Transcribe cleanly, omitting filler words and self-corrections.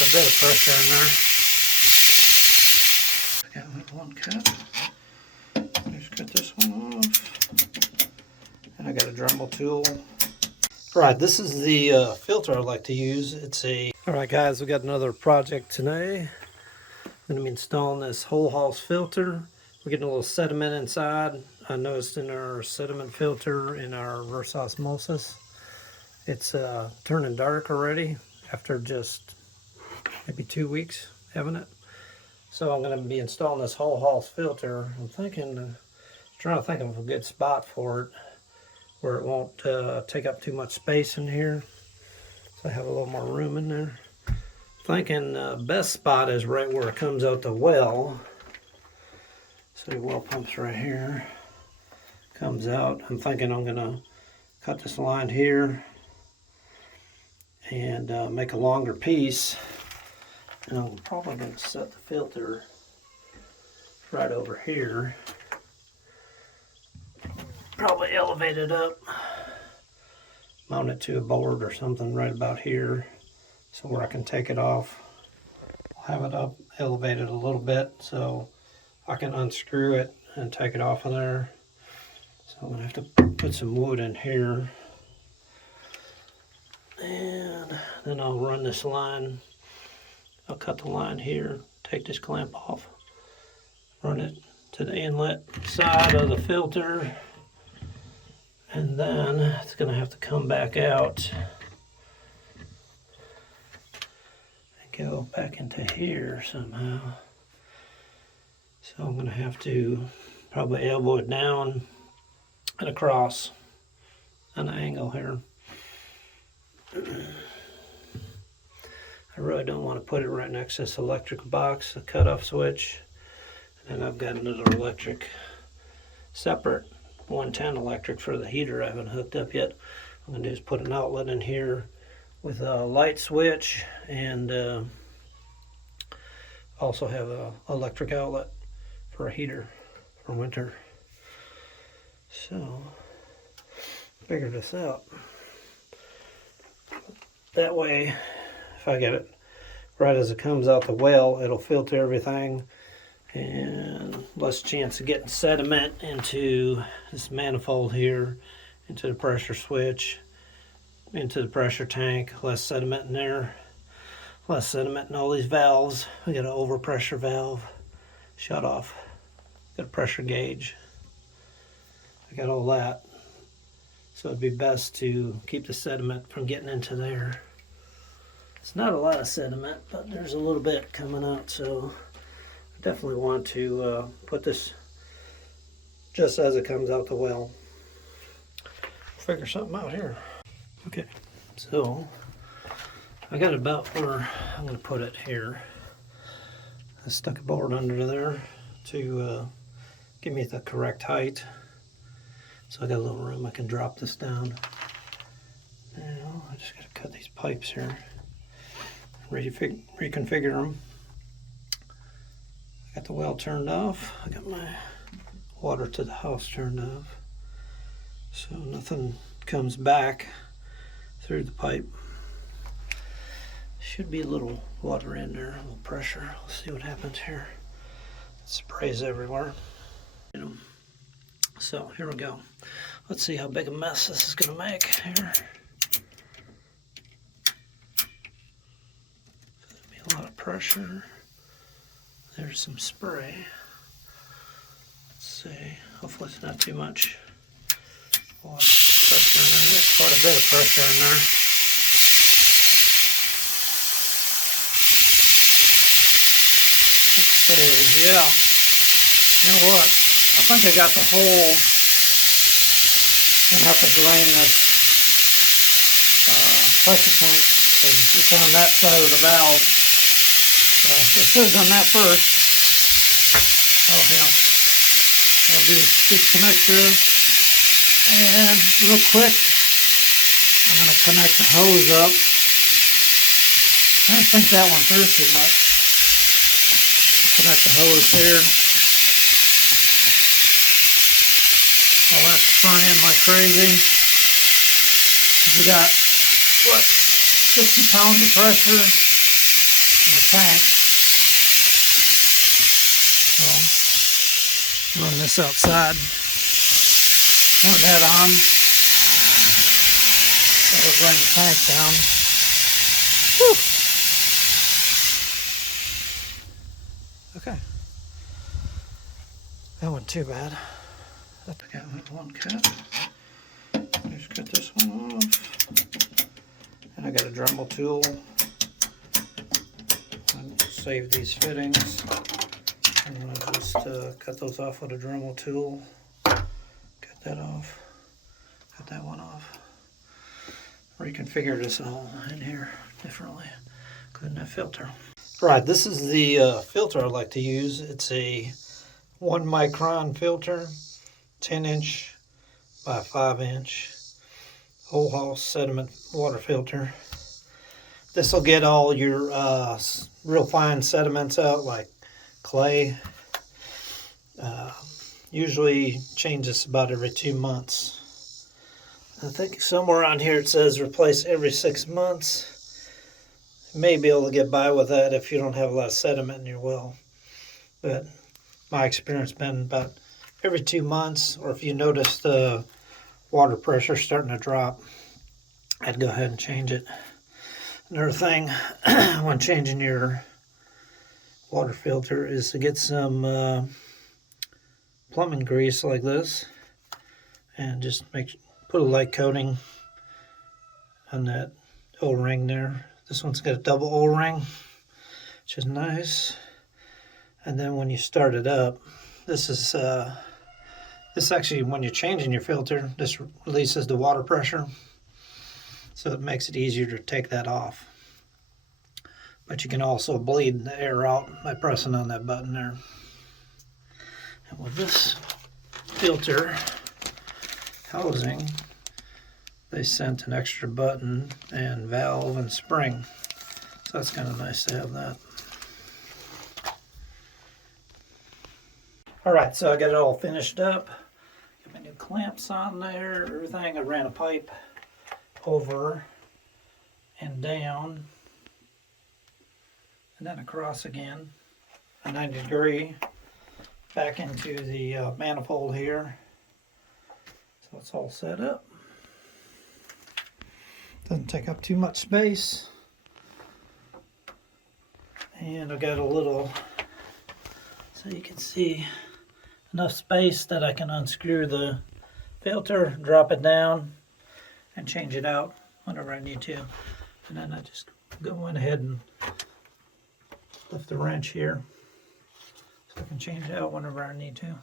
quite a bit of pressure in there. I got that one cut. Just cut this one off. And I got a Dremel tool. Alright, this is the filter I like to use. Alright guys, we got another project today. I'm going to be installing this whole house filter. We're getting a little sediment inside. I noticed in our sediment filter in our reverse osmosis, it's turning dark already after just maybe 2 weeks having it. So I'm going to be installing this whole house filter. I'm trying to think of a good spot for it where it won't take up too much space in here. So I have a little more room in there. Thinking best spot is right where it comes out the well. So the well pump's right here. Comes out. I'm thinking I'm gonna cut this line here and make a longer piece. And I'm probably gonna set the filter right over here. Probably elevate it up. Mount it to a board or something right about here. So where I can take it off. I'll have it up, elevated a little bit so I can unscrew it and take it off of there. So I'm gonna have to put some wood in here. And then I'll run this line. I'll cut the line here, take this clamp off, run it to the inlet side of the filter, and then it's gonna have to come back out go back into here somehow. So I'm going to have to probably elbow it down and across an angle here. I really don't want to put it right next to this electric box, the cutoff switch. And I've got another electric, separate 110 electric for the heater I haven't hooked up yet. I'm going to do is put an outlet in here with a light switch, and also have a electric outlet for a heater for winter. So figure this out. That way, if I get it right as it comes out the well, it'll filter everything and less chance of getting sediment into this manifold here, into the pressure switch, into the pressure tank. Less sediment in there, less sediment in all these valves. We got an overpressure valve, shut off, got a pressure gauge, I got all that. So it'd be best to keep the sediment from getting into there. It's not a lot of sediment, but there's a little bit coming out, so I definitely want to put this just as it comes out the well. Figure something out here. Okay, so I got about where I'm going to put it here. I stuck a board under there to give me the correct height. So I got a little room I can drop this down. Now I just got to cut these pipes here, reconfigure them. I got the well turned off. I got my water to the house turned off, so nothing comes back through the pipe. Should be a little water in there, a little pressure. Let's see what happens here. It sprays everywhere. So here we go. Let's see how big a mess this is going to make here. There'll be a lot of pressure. There's some spray. Let's see. Hopefully it's not too much water. Pressure in there. There's quite a bit of pressure in there. Let's see, yeah. You know what? I think I got the hole. I have to drain this pressure tank because it's on that side of the valve. So it says on that first. Oh yeah. I'll do disconnect this. And real quick, I'm going to connect the hose up. I don't think that one through too much. Connect the hose here. All that's sprung in like crazy. We got, what, 60 pounds of pressure. in the tank. So run this outside. Turn that on. That'll bring the tank down. Whew. Okay. That wasn't too bad. I got one cut. Just cut this one off. And I got a Dremel tool. I'll save these fittings. I'm going to just cut those off with a Dremel tool. Cut that off. Cut that one off. Reconfigure this all in here differently. Including that filter. Right, this is the filter I like to use. It's a 1 micron filter, 10-inch by 5-inch whole house sediment water filter. This will get all your real fine sediments out, like clay. Usually change this about every 2 months. I think somewhere around here it says replace every 6 months. You may be able to get by with that if you don't have a lot of sediment in your well. But my experience has been about every 2 months, or if you notice the water pressure starting to drop, I'd go ahead and change it. Another thing when changing your water filter is to get some plumbing grease like this and just put a light coating on that O-ring there. This one's got a double O-ring, which is nice. And then when you start it up, this actually, when you're changing your filter, this releases the water pressure, so it makes it easier to take that off. But you can also bleed the air out by pressing on that button there. And with this filter housing, they sent an extra button and valve and spring, so that's kind of nice to have that. Alright, so I got it all finished up. Got my new clamps on there, everything. I ran a pipe over and down and then across again, a 90-degree back into the manifold here. So it's all set up. Doesn't take up too much space. And I got a little, so you can see, enough space that I can unscrew the filter, drop it down, and change it out whenever I need to. And then I just go in ahead and lift the wrench here so I can change it out whenever I need to.